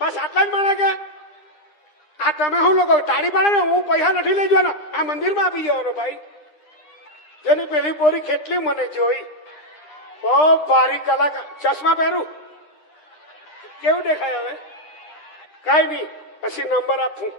બસ આટલા જ માણસ કે આ તમે શું લોકો તાળી પાડે ને હું પૈસા નથી લઈ જવાનો આ મંદિરમાં આપી જવાનો ભાઈ જેની પેલી બોરી કેટલી મને જોઈ બહુ ભારી કલાકાર ચશ્મા પહેરું કેવું દેખાય હવે કઈ નહીં પછી નંબર આપું